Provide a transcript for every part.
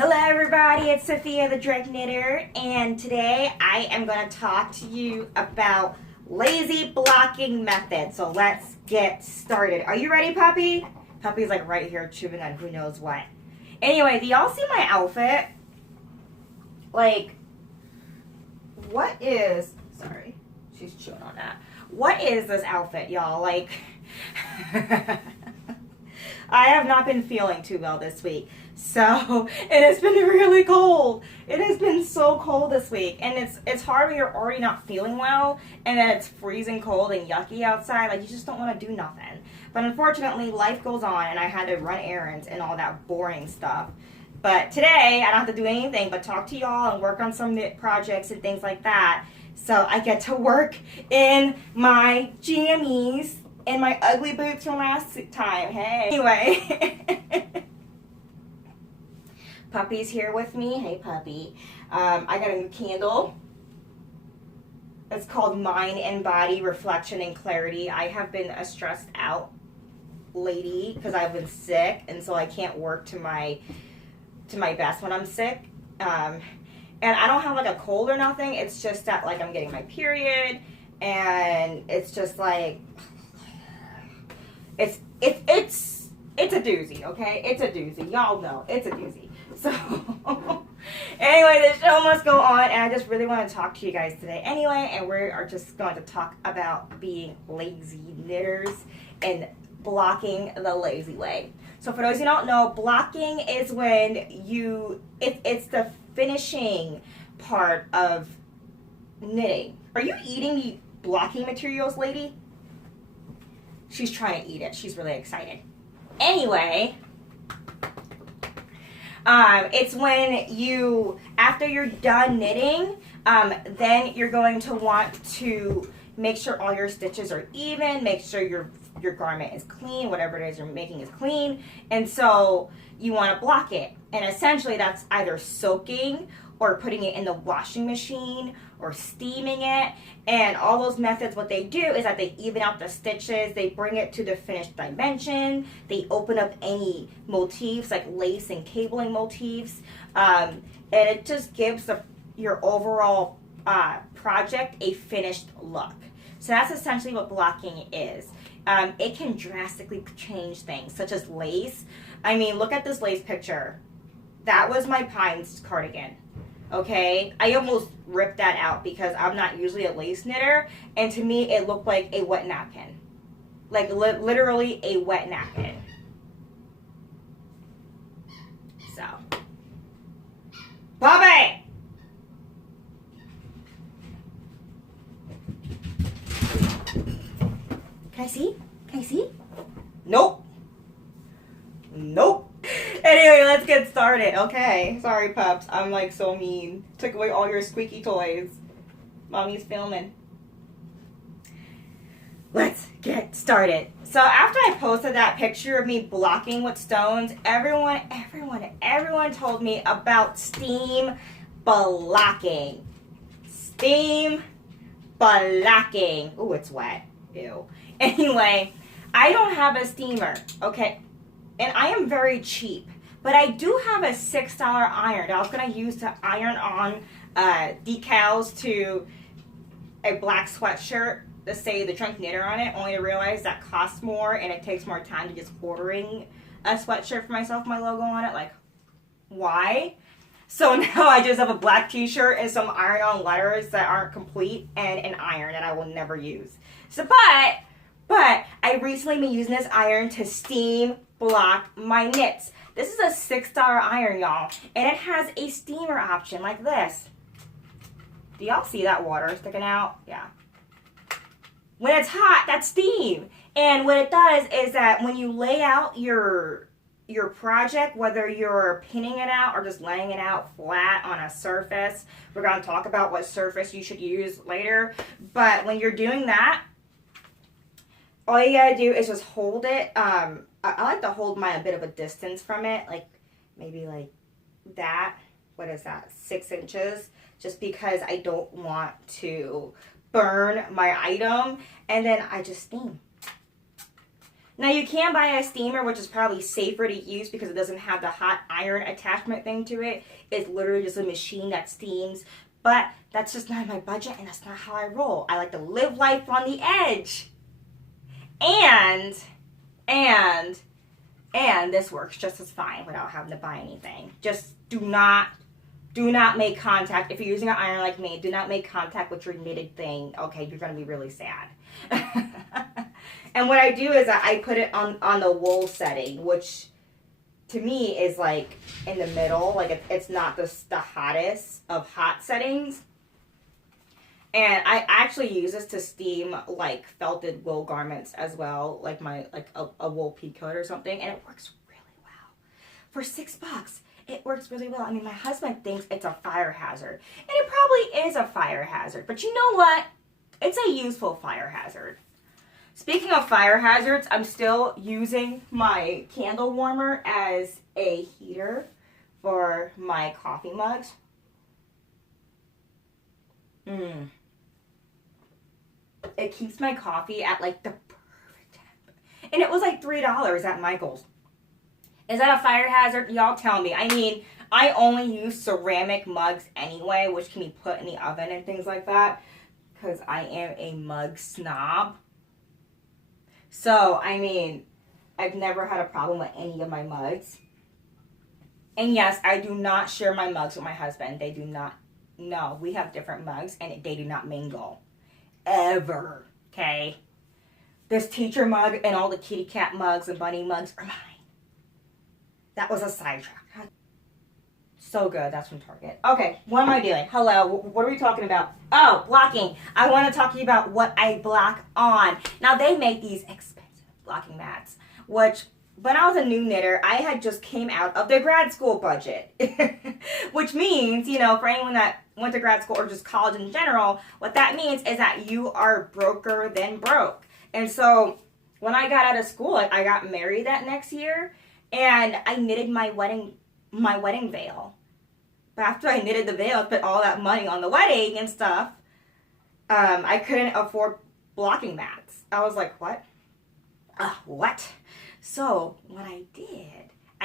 Hello everybody, it's Sophia the Drake Knitter, and today I am going to talk to you about lazy blocking methods. So let's get started. Are you ready, puppy? Puppy's like right here chewing on who knows what. Anyway, do y'all see my outfit? Like, what is, sorry, she's chewing on that. What is this outfit, y'all? Like, I have not been feeling too well this week. So, and it's been really cold. It has been so cold this week. And it's hard when you're already not feeling well and then it's freezing cold and yucky outside. Like, you just don't want to do nothing. But unfortunately, life goes on and I had to run errands and all that boring stuff. But today, I don't have to do anything but talk to y'all and work on some knit projects and things like that. So I get to work in my jammies and my ugly boots from last time. Hey. Anyway. Puppy's here with me. Hey, puppy. I got a new candle. It's called Mind and Body Reflection and Clarity. I have been a stressed out lady because I've been sick, and so I can't work to my best when I'm sick. And I don't have like a cold or nothing. It's just that like I'm getting my period, and it's just like it's a doozy, okay? It's a doozy. Y'all know it's a doozy. So, anyway, the show must go on, and I just really want to talk to you guys today anyway, and we are just going to talk about being lazy knitters and blocking the lazy way. So, for those who don't know, blocking is when it's the finishing part of knitting. Are you eating the blocking materials, lady? She's trying to eat it. She's really excited. Anyway, it's when after you're done knitting, then you're going to want to make sure all your stitches are even, make sure your garment is clean, whatever it is you're making is clean, and so you want to block it. And essentially that's either soaking or putting it in the washing machine or steaming it. And all those methods, what they do is that they even out the stitches, they bring it to the finished dimension, they open up any motifs like lace and cabling motifs, and it just gives your overall project a finished look. So that's essentially what blocking is. It can drastically change things, such as lace. I mean, look at this lace picture. That was my Pines cardigan. Okay, I almost ripped that out because I'm not usually a lace knitter, and to me it looked like a wet napkin. Like literally a wet napkin. So, Bobby! Can I see? Can I see? Nope. Nope. Anyway, let's get started. Okay, sorry pups, I'm like so mean. Took away all your squeaky toys. Mommy's filming. Let's get started. So after I posted that picture of me blocking with stones, everyone told me about steam blocking. Steam blocking. Ooh, it's wet. Ew. Anyway, I don't have a steamer, okay? And I am very cheap, but I do have a $6 iron that I was going to use to iron on decals to a black sweatshirt to say the Drake Knitter on it, only to realize that costs more and it takes more time to just ordering a sweatshirt for myself, my logo on it. Like, why? So now I just have a black t-shirt and some iron-on letters that aren't complete and an iron that I will never use. So, but I recently been using this iron to steam block my knits. This is a $6 iron, y'all, and it has a steamer option like this. Do y'all see that water sticking out? Yeah. When it's hot, that's steam. And what it does is that when you lay out your project, whether you're pinning it out or just laying it out flat on a surface, we're going to talk about what surface you should use later, but when you're doing that, all you gotta do is just hold it. I like to hold mine a bit of a distance from it, like maybe like that. What is that? 6 inches, just because I don't want to burn my item, and then I just steam. Now you can buy a steamer, which is probably safer to use because it doesn't have the hot iron attachment thing to it. It's literally just a machine that steams. But that's just not my budget, and that's not how I roll. I like to live life on the edge. And this works just as fine without having to buy anything. Just do not make contact. If you're using an iron like me, do not make contact with your knitted thing. Okay, you're going to be really sad. And what I do is I put it on the wool setting, which to me is like in the middle. Like it's not the hottest of hot settings. And I actually use this to steam like felted wool garments as well, like a wool peacoat or something, and it works really well. For $6, it works really well. I mean, my husband thinks it's a fire hazard, and it probably is a fire hazard, but you know what? It's a useful fire hazard. Speaking of fire hazards, I'm still using my candle warmer as a heater for my coffee mugs. It keeps my coffee at like the perfect temp. And it was like $3 at Michael's. Is that a fire hazard? Y'all tell me. I mean, I only use ceramic mugs anyway, which can be put in the oven and things like that, because I am a mug snob. So, I mean, I've never had a problem with any of my mugs. And yes, I do not share my mugs with my husband. They do not. No, we have different mugs, and they do not mingle. Ever. Okay? This teacher mug and all the kitty cat mugs and bunny mugs are mine. That was a sidetrack. So good. That's from Target. Okay, what am I doing? Hello, what are we talking about? Oh, blocking. I want to talk to you about what I block on. Now, they make these expensive blocking mats, which when I was a new knitter, I had just came out of the grad school budget. Which means, you know, for anyone that went to grad school or just college in general, what that means is that you are broker than broke. And so when I got out of school, I got married that next year, and I knitted my wedding veil. But after I knitted the veil, spent all that money on the wedding and stuff, I couldn't afford blocking mats. I was like, what? What? So what I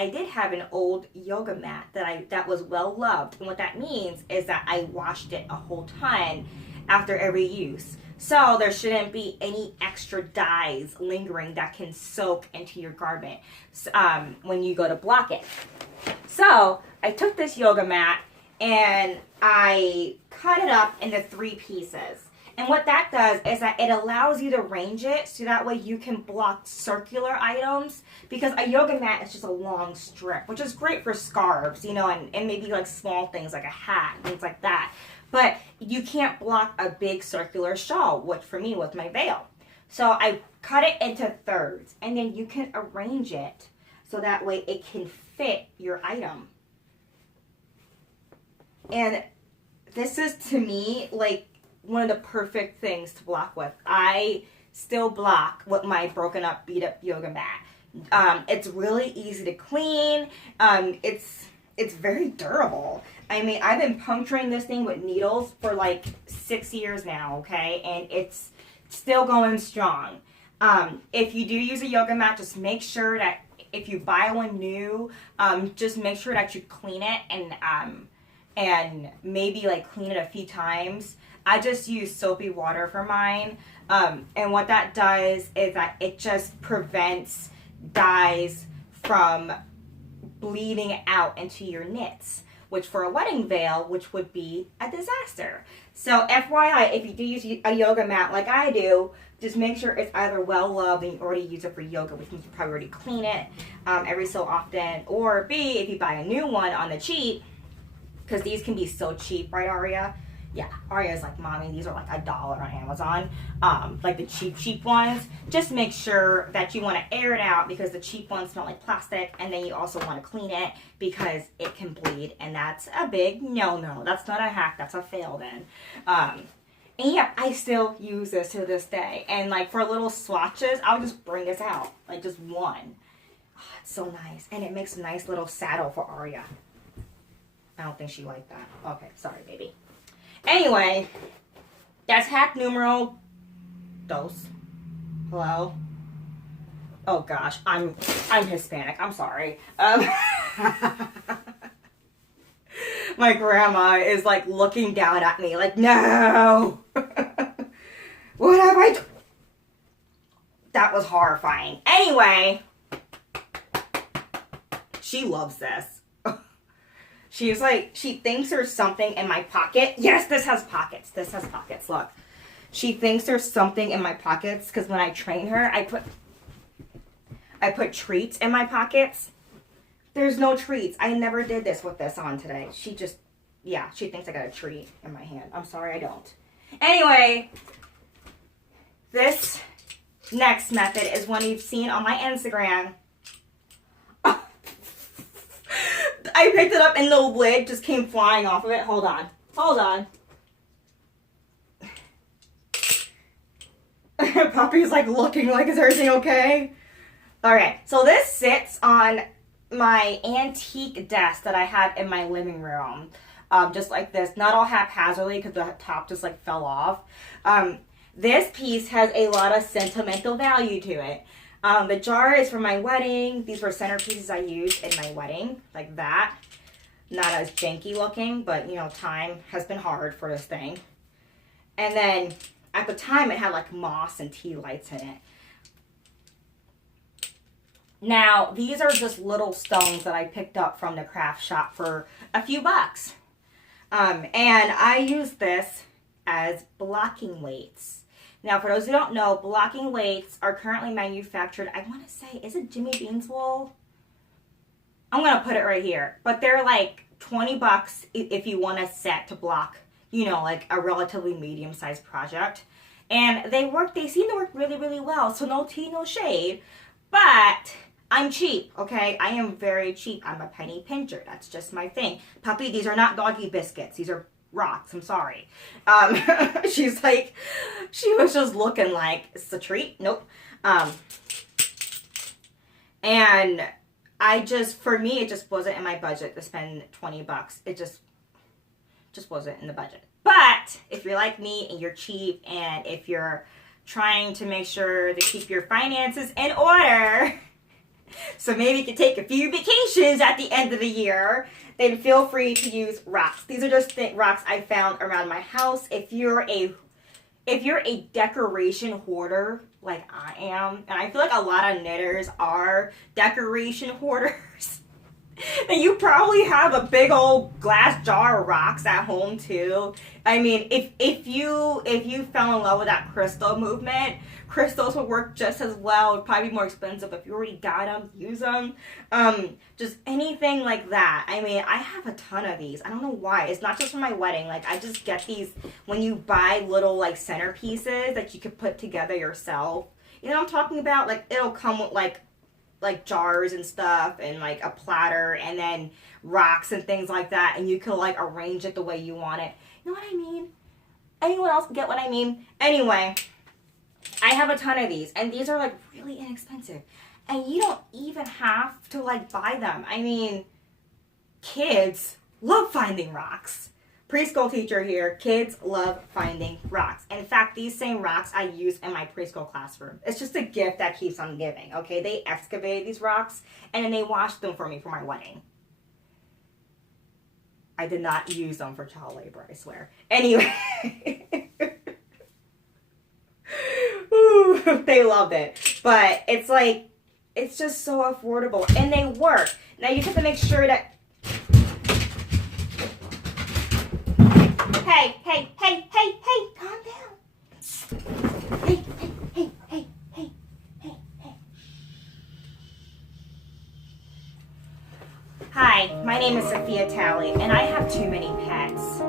did have an old yoga mat that was well loved. And what that means is that I washed it a whole ton after every use. So there shouldn't be any extra dyes lingering that can soak into your garment when you go to block it. So I took this yoga mat and I cut it up into 3 pieces. And what that does is that it allows you to range it so that way you can block circular items, because a yoga mat is just a long strip, which is great for scarves, you know, and maybe like small things like a hat, things like that. But you can't block a big circular shawl, which for me was my veil. So I cut it into thirds, and then you can arrange it so that way it can fit your item. And this is, to me, like one of the perfect things to block with. I still block with my broken up, beat up yoga mat. It's really easy to clean. It's very durable. I mean, I've been puncturing this thing with needles for like 6 years now, okay? And it's still going strong. If you do use a yoga mat, just make sure that if you buy one new, just make sure that you clean it and maybe like clean it a few times. I just use soapy water for mine. And what that does is that it just prevents dyes from bleeding out into your knits, which for a wedding veil, which would be a disaster. So FYI, if you do use a yoga mat like I do, just make sure it's either well loved and you already use it for yoga, which means you probably already clean it every so often, or B, if you buy a new one on the cheap, because these can be so cheap, right, Aria? Yeah, Aria's like, Mommy, these are like $1 on Amazon, like the cheap ones. Just make sure that you want to air it out, because the cheap ones smell like plastic, and then you also want to clean it because it can bleed, and that's a big no. That's not a hack, that's a fail then. And yeah, I still use this to this day, and like for little swatches, I'll just bring this out, like just one. Oh, it's so nice, and it makes a nice little saddle for Aria. I don't think she liked that. Okay, sorry, baby. Anyway, that's hack numero dos. Hello? Oh gosh, I'm Hispanic. I'm sorry. My grandma is like looking down at me like, no. What have I done? That was horrifying. Anyway, she loves this. She's like, she thinks there's something in my pocket. Yes, this has pockets. This has pockets. Look. She thinks there's something in my pockets because when I train her, I put treats in my pockets. There's no treats. I never did this with this on today. She just, yeah, she thinks I got a treat in my hand. I'm sorry, I don't. Anyway, this next method is one you've seen on my Instagram. I picked it up and the lid just came flying off of it. Hold on. Hold on. Puppy's like looking like, is everything okay? Alright, so this sits on my antique desk that I have in my living room. Just like this. Not all haphazardly because the top just like fell off. This piece has a lot of sentimental value to it. The jar is for my wedding. These were centerpieces I used in my wedding, like that. Not as janky looking, but you know, time has been hard for this thing. And then at the time, it had like moss and tea lights in it. Now, these are just little stones that I picked up from the craft shop for a few bucks. And I use this as blocking weights. Now, for those who don't know, blocking weights are currently manufactured, I want to say, is it Jimmy Bean's wool? I'm going to put it right here. But they're like 20 bucks if you want a set to block, you know, like a relatively medium-sized project. And they seem to work really, really well. So no tea, no shade. But I'm cheap, okay? I am very cheap. I'm a penny pincher. That's just my thing. Puppy, these are not doggy biscuits. These are rocks. I'm sorry. She's like, she was just looking like, it's a treat. Nope. And I just, for me, it just wasn't in my budget to spend 20 bucks. It just wasn't in the budget. But if you're like me and you're cheap and if you're trying to make sure to keep your finances in order, so maybe you can take a few vacations at the end of the year, then feel free to use rocks. These are just rocks I found around my house. If you're a decoration hoarder like I am, and I feel like a lot of knitters are decoration hoarders, then you probably have a big old glass jar of rocks at home too. I mean, if you fell in love with that crystal movement, crystals will work just as well. It'd probably be more expensive if you already got them, use them. Just anything like that. I mean, I have a ton of these. I don't know why. It's not just for my wedding. Like, I just get these when you buy little like centerpieces that you could put together yourself. You know what I'm talking about? Like, it'll come with like jars and stuff and like a platter and then rocks and things like that, and you can like arrange it the way you want it. You know what I mean? Anyone else get what I mean? Anyway, I have a ton of these, and these are like really inexpensive, and you don't even have to like buy them. I mean, kids love finding rocks. Preschool teacher here. Kids love finding rocks. And in fact, these same rocks I use in my preschool classroom. It's just a gift that keeps on giving, okay? They excavated these rocks, and then they washed them for me for my wedding. I did not use them for child labor, I swear. Anyway. Ooh, they loved it. But it's like, it's just so affordable. And they work. Now you have to make sure that... Hey, calm down. Hey. Hi, my name is Sophia Talley, and I have too many pets.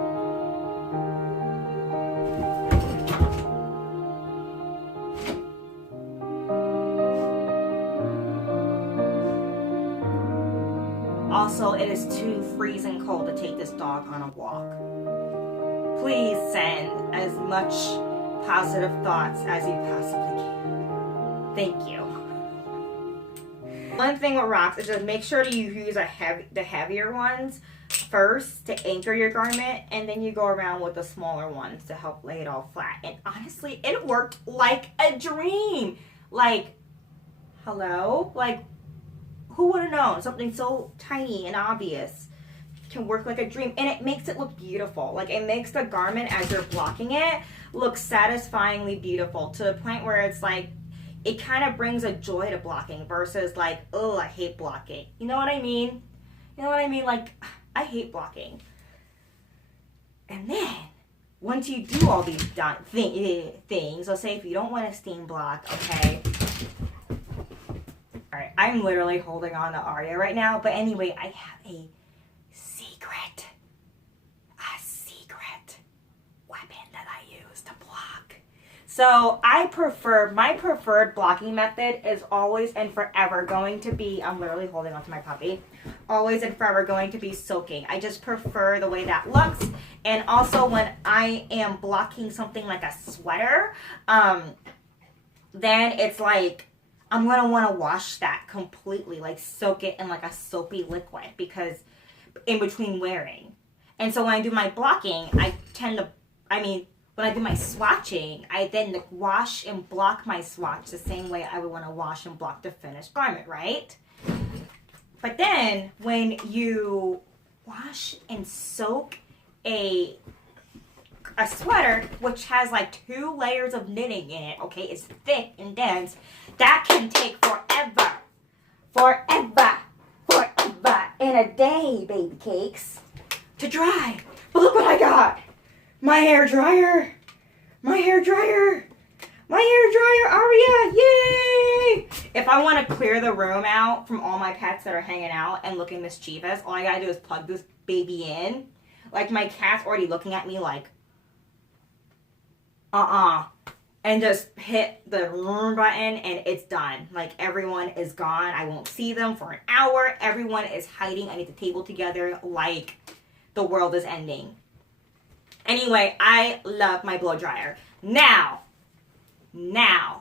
Also, it is too freezing cold to take this dog on a walk. Please send as much positive thoughts as you possibly can. Thank you. One thing with rocks is just make sure you use the heavier ones first to anchor your garment, and then you go around with the smaller ones to help lay it all flat. And honestly, it worked like a dream. Like, Hello? Like, who would have known something so tiny and obvious can work like a dream? And it makes it look beautiful. Like, it makes the garment as you're blocking it look satisfyingly beautiful to the point where it's like, it kind of brings a joy to blocking versus like, oh, I hate blocking. You know what I mean? You know what I mean? Like, I hate blocking. And then, once you do all these things, let's say if you don't want to steam block, okay? Alright, I'm literally holding on to Arya right now, but anyway, I have a secret weapon that I use to block. So my preferred blocking method is always and forever going to be, I'm literally holding onto my puppy, always and forever going to be soaking. I just prefer the way that looks. And also when I am blocking something like a sweater, then it's like, I'm going to want to wash that completely, like soak it in like a soapy liquid because in between wearing. And so when I do my blocking, when I do my swatching, I then wash and block my swatch the same way I would want to wash and block the finished garment, right? But then when you wash and soak a sweater, which has like 2 layers of knitting in it, okay, it's thick and dense, that can take forever in a day, baby cakes, to dry. But look what I got. My hair dryer, Aria, yay! If I want to clear the room out from all my pets that are hanging out and looking mischievous, all I gotta do is plug this baby in. Like, my cat's already looking at me like, and just hit the room button and it's done. Like, everyone is gone. I won't see them for an hour. Everyone is hiding underneath the table together like the world is ending. Anyway, I love my blow dryer. Now,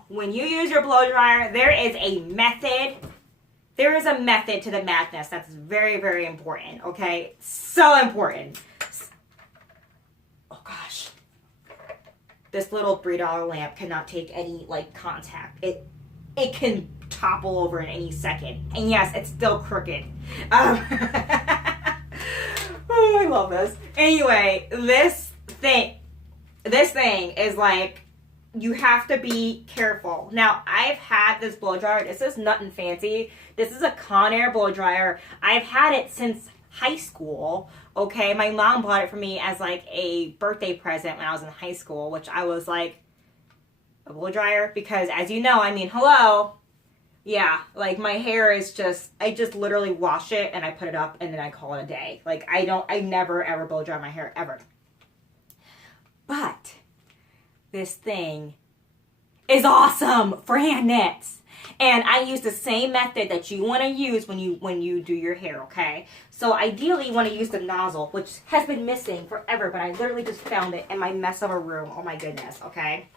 when you use your blow dryer, there is a method. There is a method to the madness that's very, very important, okay? So important. Oh, gosh. This little $3 lamp cannot take any, like, contact. It can topple over in any second. And yes, it's still crooked. Oh, I love this. Anyway, this thing is like, you have to be careful. Now, I've had this blow dryer. This is nothing fancy. This is a Conair blow dryer. I've had it since high school. Okay, my mom bought it for me as like a birthday present when I was in high school, which I was like, a blow dryer? Because as you know, I mean, hello. Yeah, like my hair is just, I just literally wash it and I put it up and then I call it a day. Like I never ever blow dry my hair ever. But this thing is awesome for hand knits. And I use the same method that you want to use when you do your hair, okay? So ideally you want to use the nozzle, which has been missing forever, but I literally just found it in my mess of a room. Oh my goodness, okay?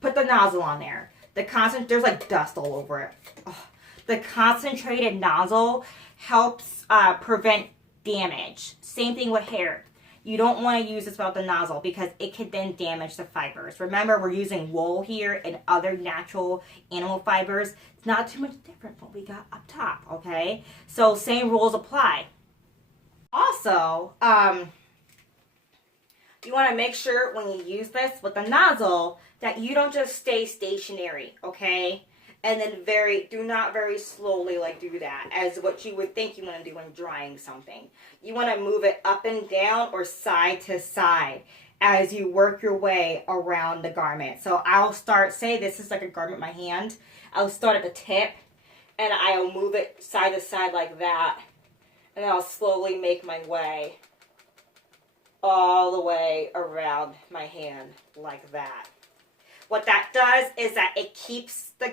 Put the nozzle on there. There's like dust all over it. Oh, the concentrated nozzle helps prevent damage. Same thing with hair. You don't want to use this without the nozzle because it could then damage the fibers. Remember, we're using wool here and other natural animal fibers. It's not too much different from what we got up top, okay? So same rules apply. Also, you want to make sure when you use this with the nozzle that you don't just stay stationary, okay? And then do not very slowly like do that as what you would think you want to do when drying something. You want to move it up and down or side to side as you work your way around the garment. So I'll start, say this is like a garment in my hand. I'll start at the tip and I'll move it side to side like that. And I'll slowly make my way all the way around my hand like that. What that does is that it keeps the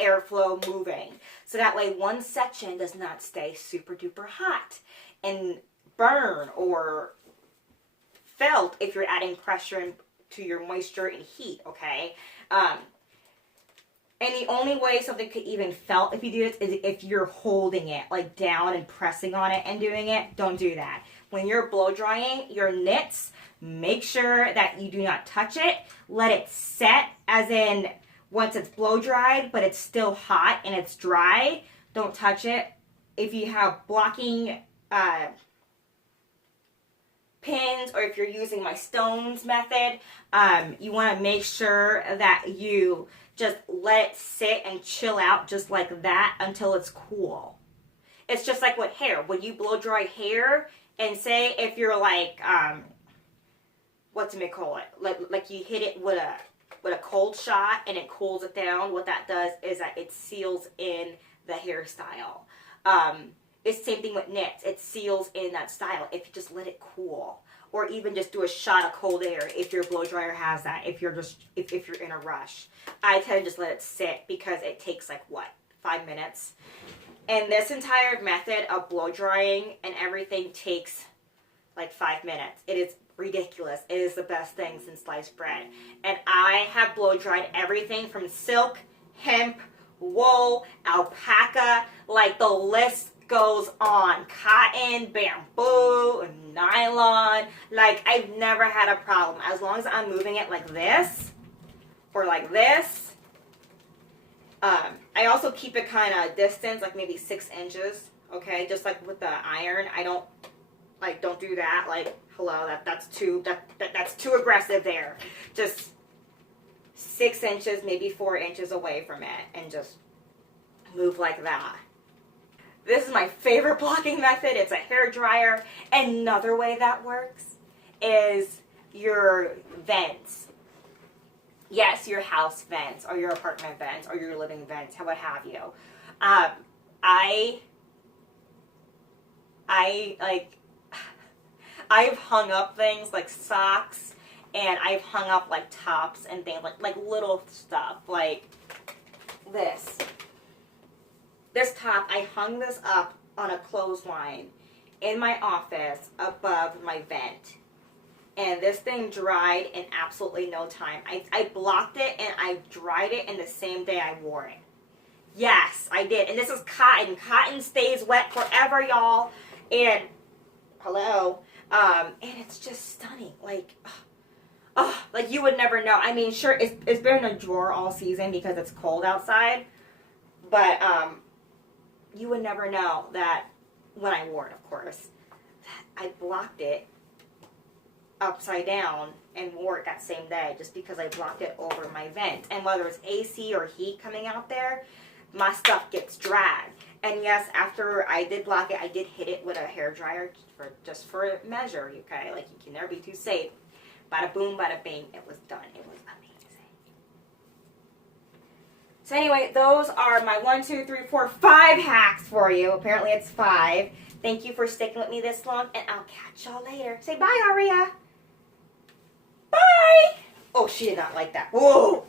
airflow moving. So that way one section does not stay super duper hot and burn or felt if you're adding pressure to your moisture and heat, okay? And the only way something could even felt if you do this is if you're holding it like down and pressing on it and doing it. Don't do that. When you're blow drying your knits, make sure that you do not touch it. Let it set, as in Once it's blow dried, but it's still hot and it's dry, don't touch it. If you have blocking pins, or if you're using my stones method, you want to make sure that you just let it sit and chill out just like that until it's cool. It's just like with hair. When you blow dry hair, and say if you're like, what do we call it? Like you hit it with a cold shot and it cools it down. What that does is that it seals in the hairstyle. It's the same thing with knits. It seals in that style if you just let it cool, or even just do a shot of cold air if your blow dryer has that. If you're in a rush, I tend to just let it sit because it takes like what, 5 minutes. And this entire method of blow drying and everything takes like 5 minutes. It is ridiculous. It is the best thing since sliced bread. And I have blow dried everything from silk, hemp, wool, alpaca, like the list goes on. Cotton, bamboo, nylon. Like, I've never had a problem. As long as I'm moving it like this or like this. I also keep it kind of distance, like maybe 6 inches. Okay, just like with the iron, I don't do that. Like, hello, that's too aggressive there. Just 6 inches, maybe 4 inches away from it, and just move like that. This is my favorite blocking method. It's a hair dryer. Another way that works is your vents. Yes, your house vents, or your apartment vents, or your living vents, what have you. I've hung up things like socks, and I've hung up like tops and things like little stuff like this. This top, I hung this up on a clothesline in my office above my vent. And this thing dried in absolutely no time. I blocked it and I dried it in the same day I wore it. Yes, I did. And this is cotton. Cotton stays wet forever, y'all. And, hello. And it's just stunning. Like, like you would never know. I mean, sure, it's been in a drawer all season because it's cold outside. But, you would never know that when I wore it, of course, that I blocked it upside down and wore it that same day just because I blocked it over my vent. And whether it's AC or heat coming out there, my stuff gets dragged. And yes, after I did block it, I did hit it with a hair dryer just for measure, okay? Like, you can never be too safe. Bada boom, bada bing, it was done. It was amazing. So anyway, those are my 1, 2, 3, 4, 5 hacks for you. Apparently it's 5. Thank you for sticking with me this long, and I'll catch y'all later. Say bye, Aria. Bye! Oh, she did not like that. Whoa!